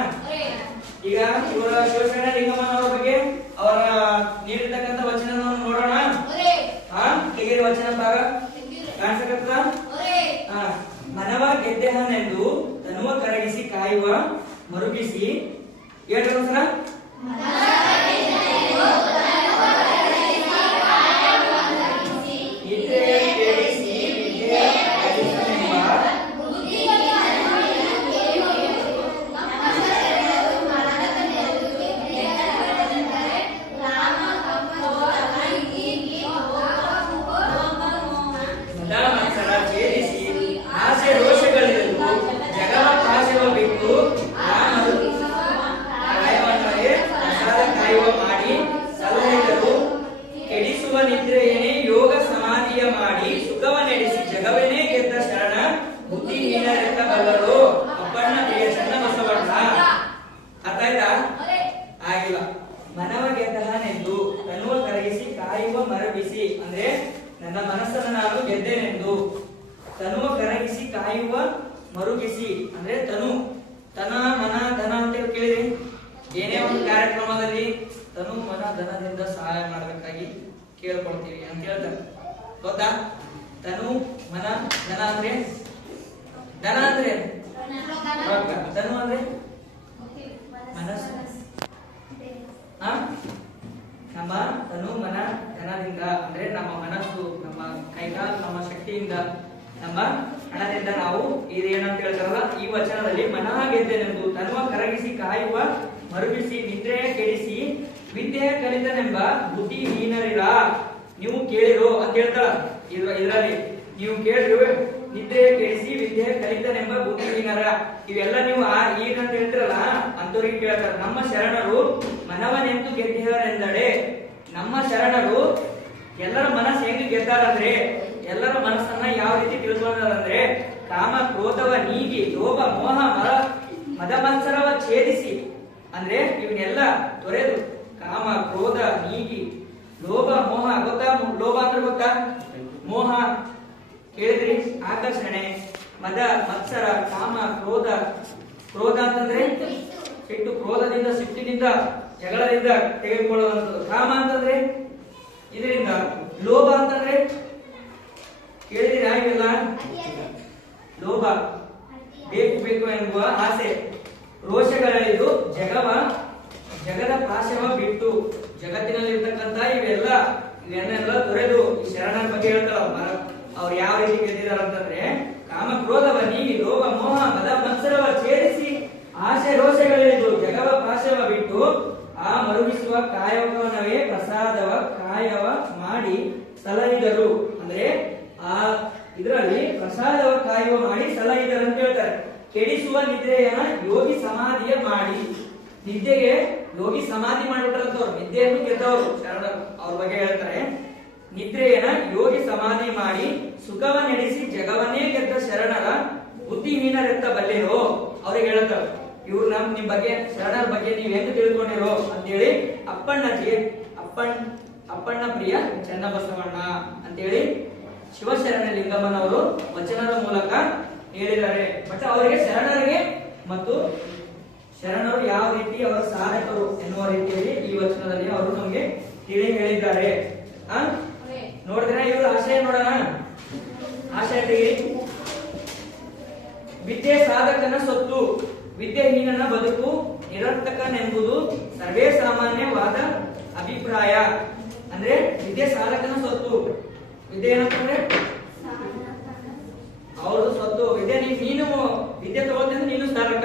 ಈಗ ಇವರ ಶಿವಶರಣ ಲಿಂಗಮ್ಮನವರ ಬಗ್ಗೆ ಅವರ ನೀಡಿರ್ತಕ್ಕಂಥ ವಚನವನ್ನು ನೋಡೋಣ. ತೆಗಿರಿ ವಚನ ಭಾಗ ಕಾಣಿಸಕತ್ತ. ಮನವ ಗೆದ್ದೆಹನೆಂದು ತನುವ ಕರಗಿಸಿ ಕಾಯುವ ಮರುಗಿಸಿ ಹೇಳ್ರಿ ಸರ. ಜಗವ ಪಾಶವ ಬಿಟ್ಟು ಆಗಿಲ್ಲ. ಮನವ ಗೆದ್ದಹನೆಂದು ತನುವ ಕರಗಿಸಿ ಕಾಯುವ ಮರಬಿಸಿ ಅಂದ್ರೆ ನನ್ನ ಮನಸ್ಸನ್ನು ನಾನು ಗೆದ್ದೇನೆಂದು. ತನುವ ಕರಗಿಸಿ ಕಾಯುವ ಮರುಗಿಸಿ ಅಂದ್ರೆ ತನು, ತನ ಮನ ಧನ ಅಂತ ಕೇಳಿದ್ರಿ. ಏನೇ ಒಂದು ಕಾರ್ಯಕ್ರಮದಲ್ಲಿ ತನು ಮನ ಧನದಿಂದ ಸಹಾಯ ಮಾಡಬೇಕಾಗಿ ಕೇಳ್ಕೊಳ್ತೀವಿ ಅಂತ ಹೇಳ್ತಾರೆ. ಗೊತ್ತಾ? ತನು ಮನ ಧನ ಅಂದ್ರೆ ಧನ ಅಂದ್ರೆ ತನು ಅಂದ್ರೆ ಮನಸ್ಸು. ನಮ್ಮ ತನು ಮನ ಧನದಿಂದ ಅಂದ್ರೆ ನಮ್ಮ ಮನಸ್ಸು, ನಮ್ಮ ಕೈಕಾಲು, ನಮ್ಮ ಶಕ್ತಿಯಿಂದ, ನಮ್ಮ ಹಣದಿಂದ ನಾವು ಇದೇನಂತ ಹೇಳ್ತಾರಲ್ಲ ಈ ವಚನದಲ್ಲಿ ಮನ ಗೆದ್ದೆನೆಂದು ತನುವ ಕರಗಿಸಿ ಕಾಯುವ ಮರುಗಿಸಿ ನಿದ್ರೆ ಕೆಡಿಸಿ ವಿದ್ಯೆ ಕಲಿತನೆಂಬ ಬುದ್ಧಿಹೀನರಿರ ನೀವು ಕೇಳಿರೋ ಅಂತ ಹೇಳ್ತಾಳ. ಇದರಲ್ಲಿ ನೀವು ಕೇಳಿರು ನಿದ್ರೆ ಕೆಡಿಸಿ ವಿದ್ಯೆ ಕಲಿತನೆಂಬ ಬುದ್ಧಿಹೀನರ, ಇವೆಲ್ಲ ನೀವು ಏನಂತ ಹೇಳ್ತಿರಲ್ಲ ಅಂತವ್ರಿಗೆ ಕೇಳ್ತಾರ. ನಮ್ಮ ಶರಣರು ಮನವನೆಂದು ಗೆದ್ದಿಹರೆಂದಡೆ, ನಮ್ಮ ಶರಣರು ಎಲ್ಲರ ಮನಸ್ಸು ಹೆಂಗ್ ಗೆದ್ದಾರಂದ್ರೆ, ಎಲ್ಲರ ಮನಸ್ಸನ್ನ ಯಾವ ರೀತಿ ತಿಳ್ಕೊಂಡ್ರೆ ಕಾಮ ಕ್ರೋಧವ ನೀಗಿ ಲೋಭ ಮೋಹ ಮದ ಮತ್ಸರವ ಛೇದಿಸಿ ಅಂದ್ರೆ ಇವನ್ನೆಲ್ಲ ತೊರೆದು ಕಾಮ ಕ್ರೋಧ ನೀಗಿ ಲೋಭ ಮೋಹ, ಗೊತ್ತಾ? ಲೋಭ ಅಂದ್ರೆ ಗೊತ್ತಾ? ಮೋಹ ಕೇಳಿದ್ರಿ? ಆಕರ್ಷಣೆ, ಮದ ಮತ್ಸರ, ಕಾಮ ಕ್ರೋಧ. ಕ್ರೋಧ ಅಂತಂದ್ರೆ ಸಿಟ್ಟು, ಕ್ರೋಧದಿಂದ ಸಿಟ್ಟಿನಿಂದ ಜಗಳದಿಂದ ತೆಗೆದುಕೊಳ್ಳುವಂಥದ್ದು. ಕಾಮ ಅಂತಂದ್ರೆ ಇದರಿಂದ, ಲೋಭ ಅಂತಂದ್ರೆ ಕೇಳಿದಿರಾ? ಇವೆಲ್ಲ ಲೋಭ, ಬೇಕು ಬೇಕು ಎನ್ನುವ ಆಸೆ. ರೋಷಗಳೆಳೆದು ಜಗದ ಪಾಶವ ಬಿಟ್ಟು, ಜಗತ್ತಿನಲ್ಲಿರ್ತಕ್ಕಂಥ ಇವನ್ನೆಲ್ಲ ತೊರೆದು ಈ ಶರಣರ ಬಗ್ಗೆ ಹೇಳ್ತಾರ. ಅವ್ರು ಯಾವ ರೀತಿ ಗೆದ್ದಿದಾರ ಅಂತಂದ್ರೆ ಕಾಮ ಕ್ರೋಧವ ನೀಗಿ ಲೋಭ ಮೋಹ ಮದ ಮತ್ಸರವ ಛೇದಿಸಿ ಆಶೆ ರೋಷಗಳೆಳೆದು ಜಗವ ಪಾಶವ ಬಿಟ್ಟು ಆ ಮರುಗಿಸುವ ಕಾಯವನವೇ ಪ್ರಸಾದವ ಕಾಯವ ಮಾಡಿ ಸಲಹಿದರು ಅಂದ್ರೆ ಆ ಇದರಲ್ಲಿ ಪ್ರಸಾದವ ಕಾಯುವ ಮಾಡಿ ಸಲಹಿದರು ಅಂತ ಹೇಳ್ತಾರೆ. ಕೆಡಿಸುವ ನಿದ್ರೆಯನ್ನ ಯೋಗಿ ಸಮಾಧಿಯ ಮಾಡಿ, ನಿದ್ದೆಗೆ ಯೋಗಿ ಸಮಾಧಿ ಮಾಡಿಬಿಟ್ರಂತವ್ರು, ನಿದ್ದೆಯನ್ನು ಗೆದ್ದವರು ಶರಣರು. ಅವ್ರ ಬಗ್ಗೆ ಹೇಳ್ತಾರೆ. ನಿದ್ರೆಯನ್ನ ಯೋಗಿ ಸಮಾಧಿ ಮಾಡಿ ಸುಖವ ನಡೆಸಿ ಜಗವನ್ನೇ ಗೆದ್ದ ಶರಣರ ಬುದ್ಧಿಹೀನರೆತ್ತ ಬಲ್ಲಿರೋ ಅವ್ರಿಗೆ ಹೇಳ್ತಾರೆ. ಇವ್ರು ನಿಮ್ ಬಗ್ಗೆ, ಶರಣರ ಬಗ್ಗೆ ನೀವ್ ಹೆಂಗ್ ತಿಳ್ಕೊಂಡಿರೋ ಅಂತೇಳಿ ಅಪ್ಪಣ್ಣ ಪ್ರಿಯ ಚನ್ನಬಸವಣ್ಣ ಅಂತೇಳಿ ಶಿವಶರಣ ಲಿಂಗಮ್ಮನವರು ವಚನದ ಮೂಲಕ ಹೇಳಿದ್ದಾರೆ. ಮತ್ತೆ ಅವರಿಗೆ ಶರಣರಿಗೆ ಮತ್ತು ಶರಣರು ಯಾವ ರೀತಿ ಅವರ ಸಾಧಕರು ಎನ್ನುವ ರೀತಿಯಲ್ಲಿ ಈ ವಚನದಲ್ಲಿ ಅವರು ನಮಗೆ ತಿಳಿ ಹೇಳಿದ್ದಾರೆ. ನೋಡಿದ್ರೆ ಇವರು ಆಶಯ ನೋಡೋಣ. ಆಶಯ ತೆಗಿ. ವಿದ್ಯೆ ಸಾಧಕನ ಸೊತ್ತು, ವಿದ್ಯೆಹೀನನ ಬದುಕು ನಿರರ್ಥಕನೆಂಬುದು ಸರ್ವೇ ಸಾಮಾನ್ಯವಾದ ಅಭಿಪ್ರಾಯ. ಅಂದ್ರೆ ವಿದ್ಯೆ ಸಾಧಕನ ಸೊತ್ತು. ವಿದ್ಯೆ ಏನಂತಂದ್ರೆ ಅವ್ರದ್ದು ಸ್ವತ್ತು. ನೀನು ವಿದ್ಯೆ ತಗೋತಂದ್ರೆ ನೀನು ಸಾಧಕ.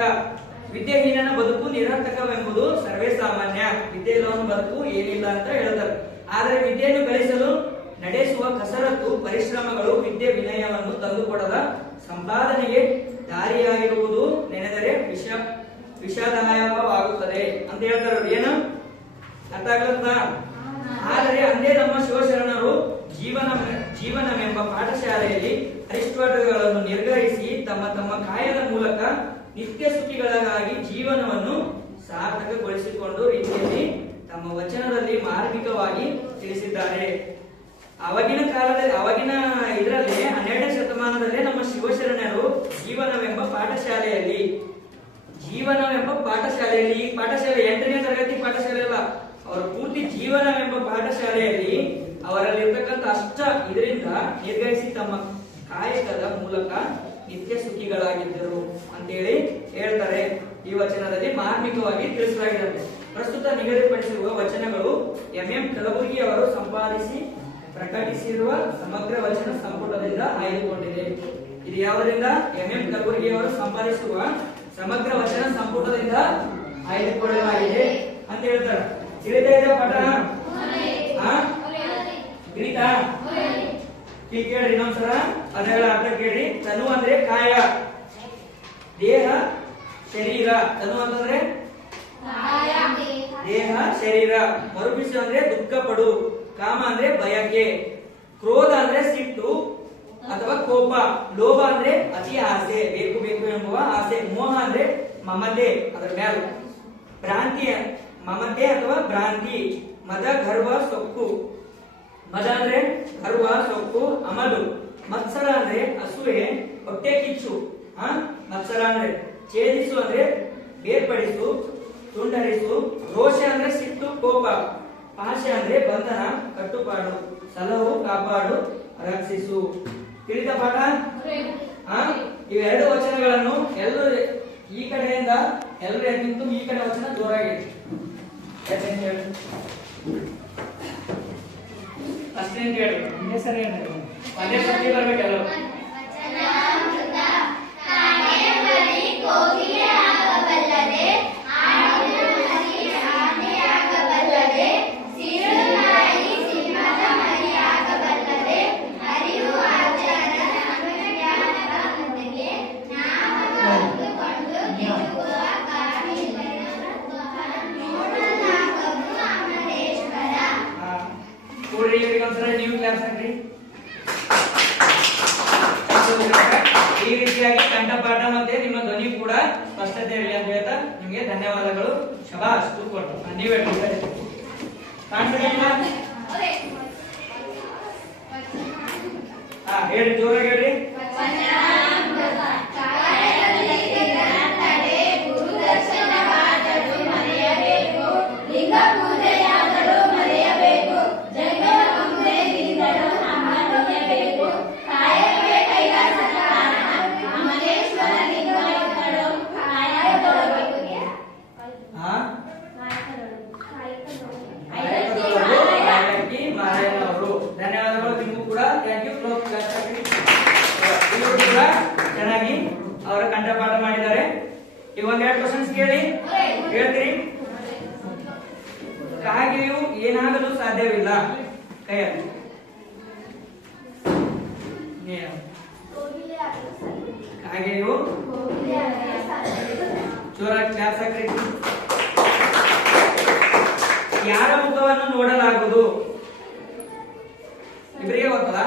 ವಿದ್ಯೆಹೀನನ ಬದುಕು ನಿರರ್ಥಕವೆಂಬುದು ಸರ್ವೇ ಸಾಮಾನ್ಯ. ವಿದ್ಯೆ ಇಲ್ಲವನ ಬದುಕು ಏನಿಲ್ಲ ಅಂತ ಹೇಳ್ತಾರೆ. ಆದರೆ ವಿದ್ಯೆಯನ್ನು ಗಳಿಸಲು ನಡೆಸುವ ಕಸರತ್ತು ಪರಿಶ್ರಮಗಳು ವಿದ್ಯೆ ವಿನಯವನ್ನು ತಂದುಕೊಡದ ಸಂಪಾದನೆಗೆ ದಾರಿಯಾಗಿರುವುದು ನೆನೆದರೆ ವಿಷಾದಾಯಕವಾಗುತ್ತದೆ ಅಂತ ಹೇಳ್ತಾರೆ. ಏನು ಅರ್ಥ ಆಗತ್ತಾ? ಆದರೆ ಅಂದೇ ನಮ್ಮ ಶಿವಶರಣರು ಜೀವನವೆಂಬ ಪಾಠಶಾಲೆಯಲ್ಲಿ ಅರಿಸ್ಟಾಟಲ್ಗಳನ್ನು ನಿರ್ಗರಿಸಿ ತಮ್ಮ ತಮ್ಮ ಕಾಯದ ಮೂಲಕ ನಿತ್ಯ ಸುಖಿಗಳಿಗಾಗಿ ಜೀವನವನ್ನು ಸಾರ್ಥಕಗೊಳಿಸಿಕೊಂಡು ರೀತಿಯಲ್ಲಿ ತಮ್ಮ ವಚನದಲ್ಲಿ ಮಾರ್ಮಿಕವಾಗಿ ತಿಳಿಸಿದ್ದಾರೆ. ಅವಾಗಿನ ಇದರಲ್ಲಿ 12ನೇ ಶತಮಾನದಲ್ಲೇ ನಮ್ಮ ಶಿವಶರಣರು ಜೀವನವೆಂಬ ಪಾಠಶಾಲೆಯಲ್ಲಿ, ಈ ಪಾಠಶಾಲೆ 8ನೇ ತರಗತಿ ಪಾಠಶಾಲೆ ಅಲ್ಲ, ಅವರ ಪೂರ್ತಿ ಜೀವನವೆಂಬ ಪಾಠಶಾಲೆಯಲ್ಲಿ ಅವರಲ್ಲಿರ್ತಕ್ಕಂಥ ಇದರಿಂದ ನಿರ್ಗರಿಸಿ ತಮ್ಮ ಕಾಯಕದ ಮೂಲಕ ನಿತ್ಯ ಸುಖಿಗಳಾಗಿದ್ದರು ಅಂತೇಳಿ ಹೇಳ್ತಾರೆ. ಈ ವಚನದಲ್ಲಿ ಮಾರ್ಮಿಕವಾಗಿ ತಿಳಿಸಲಾಗಿದೆ. ಪ್ರಸ್ತುತ ನಿಗದಿಪಡಿಸಿರುವ ವಚನಗಳು ಎಂ ಕಲಬುರ್ಗಿ ಅವರು ಸಂಪಾದಿಸಿ ಪ್ರಕಟಿಸಿರುವ ಸಮಗ್ರ ವಚನ ಸಂಪುಟದಿಂದ ಆಯ್ದುಕೊಂಡಿದೆ. ಇದು ಯಾವುದರಿಂದ? ಎಂ ಕಲಬುರ್ಗಿ ಅವರು ಸಂಪಾದಿಸುವ ಸಮಗ್ರ ವಚನ ಸಂಪುಟದಿಂದ ಆಯ್ದುಕೊಳ್ಳಲಾಗಿದೆ ಅಂತ ಹೇಳ್ತಾರೆ. ತಿಳಿತಾ ಇದೆ ಪಾಠ? ತಿಳಿತಾ? ಕೇಳ್ರಿ ಇನ್ನೊಂದ್ಸಲ ಅದರ ಅರ್ಥ ಕೇಳ್ರಿ. ತನು ಅಂದ್ರೆ ಕಾಯ, ದೇಹ ಶರೀರ. ತನು ಅಂತಂದ್ರೆ ದೇಹ ಶರೀರ. ಮರುಬಿಸು ಅಂದ್ರೆ ದುಃಖ ಪಡು. ಕಾಮ ಅಂದ್ರೆ ಬಯಕೆ. ಕ್ರೋಧ ಅಂದ್ರೆ ಸಿಟ್ಟು ಅಥವಾ ಕೋಪ. ಲೋಭ ಅಂದ್ರೆ ಅತಿ ಆಸೆ, ಬೇಕು ಬೇಕು ಎಂಬುವ ಆಸೆ. ಮೋಹ ಅಂದ್ರೆ ಮಮತೆ, ಅದರ ಮೇಲೆ ಭ್ರಾಂತಿಯ ಮಮತೆ ಅಥವಾ ಭ್ರಾಂತಿ. ಮದ ಗರ್ವ ಸೊಕ್ಕು. ಮದ ಅಂದ್ರೆ ಗರ್ವ, ಸೊಕ್ಕು, ಅಮಲು. ಮತ್ಸರ ಅಂದ್ರೆ ಅಸೂಯೆ, ಹೊಟ್ಟೆ ಕಿಚ್ಚು. ಮತ್ಸರ ಅಂದ್ರೆ ಛೇದಿಸು ಅಂದ್ರೆ ಬೇರ್ಪಡಿಸು, ತುಂಡರಿಸು. ರೋಷ ಅಂದ್ರೆ ಸಿಟ್ಟು, ಕೋಪ. ಪಾಶ ಅಂದ್ರೆ ಬಂಧನ, ಕಟ್ಟುಪಾಡು. ಸಲಹು, ಕಾಪಾಡು, ರಕ್ಷಿಸು. ತಿಳಿದ ಪಾಠ? ಇವೆರಡು ವಚನಗಳನ್ನು ಎಲ್ಲರೂ ಈ ಕಡೆಯಿಂದ ಎಲ್ಲರೂ ಎದ್ದಿದ್ದು ಈ ಕಡೆ ವಚನ ಜೋರಾಗಿ ಹೇಳಿ. ಅಷ್ಟೇ ಅಂತ ಹೇಳಿ. ಸರಿ ಅದೇ ಸತಿ ಬರ್ಬೇಕೆಲ್ಲ. ನೀವು ಕ್ಲಾಸ್ ಹಾಕ್ರಿ. ಈ ರೀತಿಯಾಗಿ ಕಂಠಪಾಠ ಮತ್ತೆ ನಿಮ್ಮ ಧ್ವನಿ ಕೂಡ ಸ್ಪಷ್ಟತೆ ಇರಲಿ ಅಂತ ಹೇಳ್ತಾ ನಿಮಗೆ ಧನ್ಯವಾದಗಳು. ಶಬಾಷ್, ಕೂತ್ಕೊಂಡು ನೀವೇ ಹೇಳಿ, ಜೋರಾಗಿ ಹೇಳ್ರಿ. ಧನ್ಯವಾದಗಳು ನಿಮಗೂ ಕೂಡ. Thank you. ಇವರು ಕೂಡ ಚೆನ್ನಾಗಿ ಅವರ ಕಂಠಪಾಠ ಮಾಡಿದ್ದಾರೆ. ಈಗ ಒಂದೆರಡು ಕ್ವಶನ್ಸ್ ಕೇಳಿ ಹೇಳ್ತೀರಿ. ಕಾಗೆಯು ಏನಾಗಲು ಸಾಧ್ಯವಿಲ್ಲ. ಕೈಯಲ್ಲಿ ಕಾಗೆಯು ಜೋರಾಗಿ ಕ್ಲಾಸ್ ಹಾಕ್ರಿ. ಯಾರ ಮುಖವನ್ನು ನೋಡಲಾಗುವುದು? ಇಬ್ಬರಿಗೆ ಗೊತ್ತಲ್ಲ?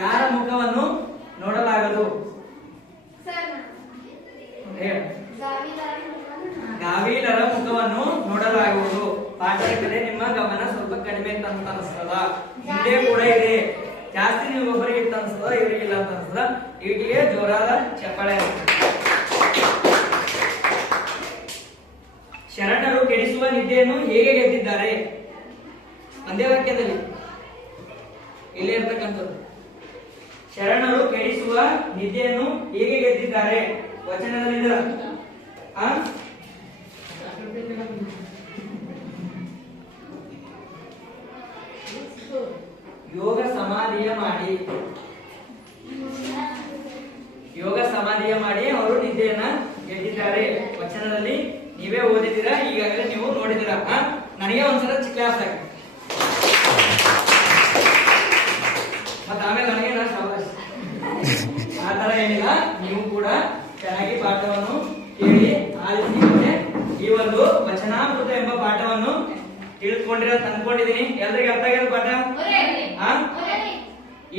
ಯಾರ ಮುಖವನ್ನು ನೋಡಲಾಗದು? ಗಾವಿಲರ ಮುಖವನ್ನು ನೋಡಲಾಗುವುದು. ಪಾಠದ ಕಡೆ ನಿಮ್ಮ ಗಮನ ಸ್ವಲ್ಪ ಕಡಿಮೆ ಅಂತ ಅನಿಸ್ತದ. ಇದೇ ಕೂಡ ಇದೆ. ಜಾಸ್ತಿ ನೀವು ಒಬ್ಬರಿಗೆ ಇತ್ತು ಅನಿಸ್ತದ, ಇವರಿಗಿಲ್ಲ ಅಂತ ಅನಿಸ್ತದ. ಇವರಿಗೆ ಜೋರಾದ ಚಪ್ಪಾಳೆ. ಶರಣರು ಕೆಡಿಸುವ ನಿದ್ದೆಯನ್ನು ಹೇಗೆ ಗೆದ್ದಿದ್ದಾರೆ? ಒಂದೇ ವಾಕ್ಯದಲ್ಲಿ ಇಲ್ಲೇ ಇರ್ತಕ್ಕಂಥದ್ದು. ಶರಣರು ಕೆಡಿಸುವ ನಿದ್ದೆಯನ್ನು ಹೇಗೆ ಗೆದ್ದಿದ್ದಾರೆ? ವಚನದಲ್ಲಿ ಯೋಗ ಸಮಾಧಿಯ ಮಾಡಿ, ಯೋಗ ಸಮಾಧಿಯ ಮಾಡಿ ಅವರು ನಿದ್ದೆಯನ್ನ ಗೆದ್ದಿದ್ದಾರೆ. ವಚನದಲ್ಲಿ ನೀವೇ ಓದಿದ್ದೀರಾ, ಈಗಾಗಲೇ ನೀವು ನೋಡಿದ್ದೀರಾ. ನನಗೆ ಒಂದ್ಸಲ ಕ್ಲಾಸ್ ಆಗಿ ಮತ್ತೆ ಆಮೇಲೆ ನನಗೆ ನಾ ಶಬಾಷ್. ಆ ತರ ಏನಿಲ್ಲ, ನೀವು ಕೂಡ ಚೆನ್ನಾಗಿ ಪಾಠವನ್ನು ಕೇಳಿ ಆಲಿಸಿ ಈ ಒಂದು ವಚನಾಮೃತ ಎಂಬ ಪಾಠವನ್ನು ತಿಳಿದುಕೊಂಡಿರೋ ತಂದ್ಕೊಂಡಿದ್ದೀನಿ. ಎಲ್ರಿಗೆ ಅರ್ಥ ಆಗಿರೋ ಪಾಠ?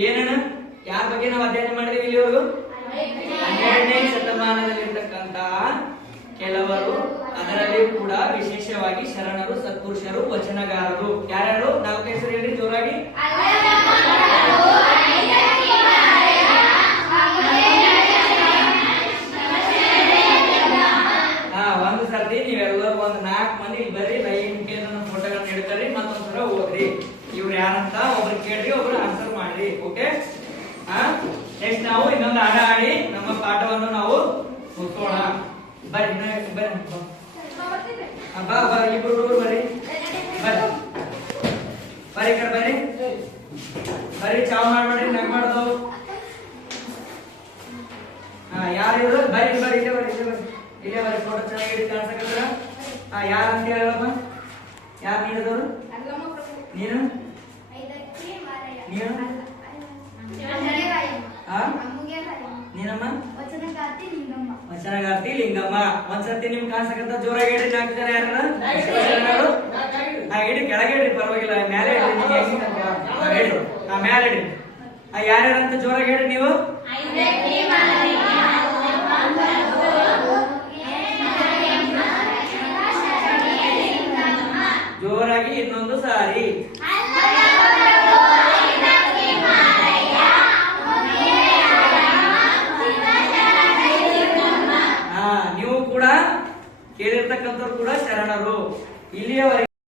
ಏನೇನು ಯಾರ ಬಗ್ಗೆ ನಾವು ಅಧ್ಯಯನ ಮಾಡಿದೀವಿ ಇಲ್ಲಿವರೆಗೂ? 12ನೇ ಶತಮಾನದಲ್ಲಿರ್ತಕ್ಕಂತಹ ಕೆಲವರು, ಅದರಲ್ಲಿ ಕೂಡ ವಿಶೇಷವಾಗಿ ಶರಣರು, ಸತ್ಪುರುಷರು, ವಚನಗಾರರು. ಯಾರ್ಯಾರು? ನಾಲ್ಕು ಹೆಸರು ಹೇಳ್ರಿ ಜೋರಾಗಿ. ಒಂದು ಸರ್ತಿ ನೀವೆಲ್ಲರೂ ಒಂದು 4 ಮಂದಿ ಬರ್ರಿ, ಲೈನ್ ಕೇಂದ್ರ ಫೋಟೋಗಳನ್ನ ಹಿಡ್ಕರಿ, ಮತ್ತೊಂದ್ಸಲ ಓದ್ರಿ. ಇವ್ರು ಯಾರಂತ ಒಬ್ರು ಕೇಳ್ರಿ, ಒಬ್ರು ಆನ್ಸರ್ ಮಾಡ್ರಿ. ಓಕೆ? ನೆಕ್ಸ್ಟ್ ನಾವು ಇನ್ನೊಂದು ಹಾಡ ಆಡಿ ನಮ್ಮ ಪಾಠವನ್ನು ನಾವು ಮುಗಿಸೋಣ. ಬರ್ರಿ ಬರ್ರಿ ಬಾ ಇಬ್ರು ಹುಡುಗರು ಬರ್ರಿ ಬರ್ರಿ ಬರ್ರಿ ಕಡೆ ಬರ್ರಿ ಬರ್ರಿ. ಚಾವ್ ಮಾಡ್ಬೇಡ್ರಿ, ನಗ್ ಮಾಡ್ದು. ಯಾರು ಬರ್ರಿ ಬರ್ರಿ ಇಲ್ಲೇ ಬರ್ರಿ ಇಲ್ಲೇ ಬರ್ರಿ. ಫೋಟೋ ಚೆನ್ನಾಗಿ ಕಾಣಿಸಕತ್ರ. ಯಾರು ಅಂತ ಹೇಳಮ್ಮ? ಯಾರು ನೀಡಿದವರು? ನೀನು ನೀನು ನೀನಮ್ಮ? ವಚನಗಾರ್ತಿ ಲಿಂಗಮ್ಮ. ಒಂದ್ಸತಿ ನಿಮ್ ಕಾಣಿಸಕತ್ತ ಜೋರಾಗಿ ಹೇಳ್ರಿ. 4 ಜನ ಯಾರ ಇಡಿ ಕೆಳಗೆ ಇಡ್ರಿ, ಪರವಾಗಿಲ್ಲ. ಮೇಲೆ ಇಡ್ರಿ, ಹೇಳ್ರಿ. ಮ್ಯಾಲೆ ಇಡ್ರಿ. ಯಾರ್ಯಾರಂತ ಜೋರಾಗಿ ಹೇಳ್ರಿ ನೀವು. ಜೋರಾಗಿ ಇನ್ನೊಂದು ಸಾರಿ. ನೀವು ಕೂಡ ಕೇಳಿರ್ತಕ್ಕಂಥವ್ರು ಕೂಡ ಶರಣರು. ಇಲ್ಲಿಯವರೆಗೆ